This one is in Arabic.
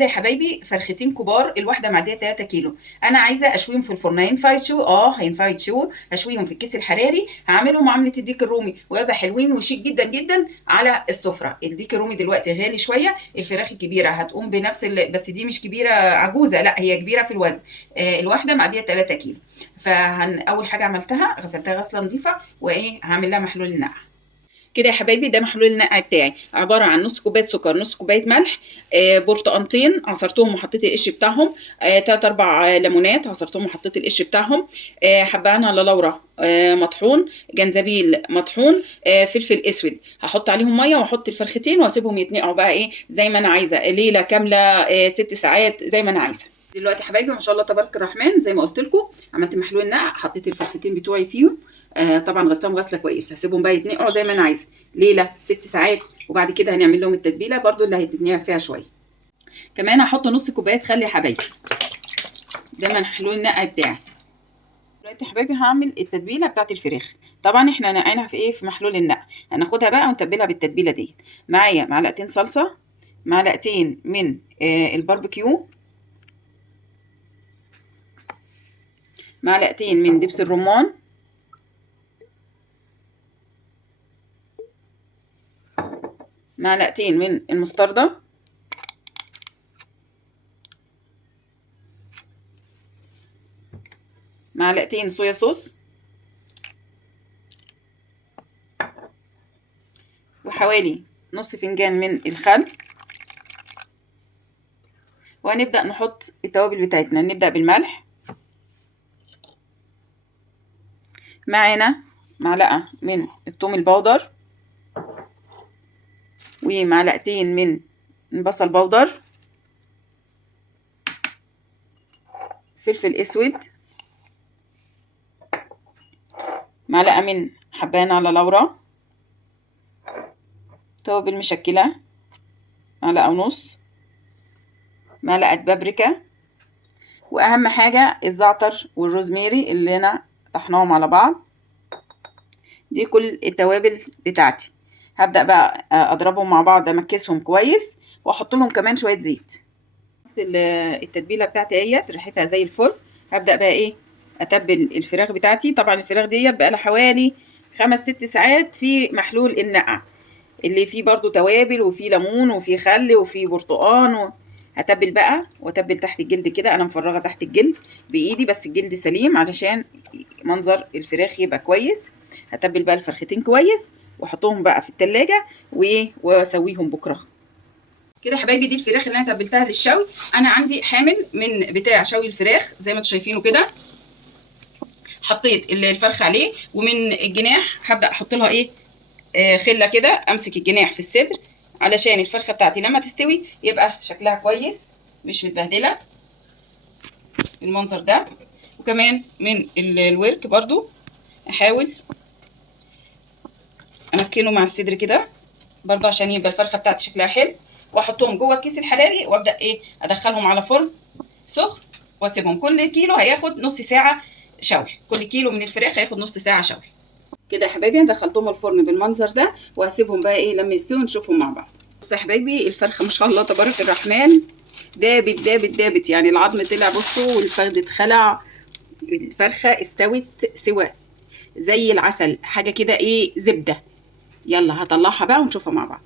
كده يا حبايبي فرختين كبار، الواحده معديه 3 كيلو. انا عايزه اشويهم في الفرن. هينفع يتشووا؟ هينفع يتشووا. هشويهم في الكيس الحراري، هعملهم معامله الديك الرومي ويبقى حلوين وشيك جدا جدا على السفره. الديك الرومي دلوقتي غالي شويه، الفراخ الكبيره هتقوم بنفس بس دي مش كبيره عجوزه، لا هي كبيره في الوزن. الواحده معديه 3 كيلو. اول حاجه عملتها غسلتها غسله نظيفه، وايه هعمل لها محلول النقع. كده يا حبايبي ده محلول النقع بتاعي، عباره عن نص كوبايه سكر، نص كوبايه ملح، برتقانتين عصرتهم وحطيت القش بتاعهم، 3 4 ليمونات عصرتهم وحطيت القش بتاعهم، حبهان على لورا مطحون، جنزبيل مطحون، فلفل اسود. هحط عليهم ميه واحط الفرختين واسيبهم يتنقعوا بقى ايه زي ما انا عايزه، ليله كامله 6 ساعات زي ما انا عايزه. دلوقتي حبايبي ما شاء الله تبارك الرحمن، زي ما قلت لكم عملت محلول النقع، حطيت الفرختين بتوعي فيهم، طبعا غسلهم غسله كويسه، هسيبهم بقى يتنقعوا زي ما انا عايزه ليله 6 ساعات، وبعد كده هنعمل لهم التتبيله برضو اللي هيتنقع فيها شويه. كمان هحط نص كوبايه خل يا حبايبي، ده محلول النقع بتاعي. دلوقتي يا حبايبي هعمل التتبيله بتاعت الفراخ. طبعا احنا نقعنا في ايه؟ في محلول النقع. هناخدها بقى ونتبلها بالتتبيله دي. معايا معلقتين صلصه، معلقتين من الباربيكيو، معلقتين من دبس الرمان، معلقتين من المستردة، معلقتين صويا صوص، وحوالي نص فنجان من الخل. وهنبدأ نحط التوابل بتاعتنا. نبدأ بالملح، معانا معلقة من الثوم البودر، ومعلقتين من البصل بودر، فلفل اسود، معلقة من حبهان على لورا، توابل مشكلة معلقة ونص، معلقة بابريكا، واهم حاجة الزعتر والروزميري اللي انا طحناهم على بعض. دي كل التوابل بتاعتي. هبدأ بقى اضربهم مع بعض، امكسهم كويس، واحط لهم كمان شوية زيت. التتبيلة بتاعتي اهيت ريحتها زي الفل. هبدأ بقى ايه اتبل الفراخ بتاعتي. طبعا الفراخ ديت بقى لها حوالي 5 6 ساعات في محلول النقع، اللي فيه برضو توابل وفيه ليمون وفيه خل وفيه برتقان هتبل بقى واتبل تحت الجلد كده. انا مفرغه تحت الجلد بايدي، بس الجلد سليم علشان منظر الفراخ يبقى كويس. هتبل بقى الفرختين كويس واحطهم بقى في التلاجة واسويهم بكره. كده يا حبايبي دي الفراخ اللي انا تبلتها للشوي. انا عندي حامل من بتاع شوي الفراخ زي ما انتم شايفينه كده، حطيت الفرخ عليه، ومن الجناح هبدا احط لها ايه خله كده، امسك الجناح في الصدر علشان الفرخه بتاعتي لما تستوي يبقى شكلها كويس مش متبهدله بالمنظر ده. وكمان من الورك برضو احاول امكنه مع الصدر كده برضو عشان يبقى الفرخه بتاعتي شكلها حلو. واحطهم جوه الكيس الحراري وابدا ايه ادخلهم على فرن سخن واسيبهم. كل كيلو هياخد نص ساعه شوي، كل كيلو من الفراخ هياخد نص ساعه شوي. كده يا حبايبي انا دخلتهم الفرن بالمنظر ده، وهسيبهم بقى ايه لما يستووا نشوفهم مع بعض. بصوا يا حبايبي الفرخه ما شاء الله تبارك الرحمن دابت دابت دابت، يعني العظم طلع بصوا والفخذ اتخلع. الفرخه استوت سوا زي العسل، حاجه كده ايه زبده. يلا هطلعها بقى ونشوفها مع بعض.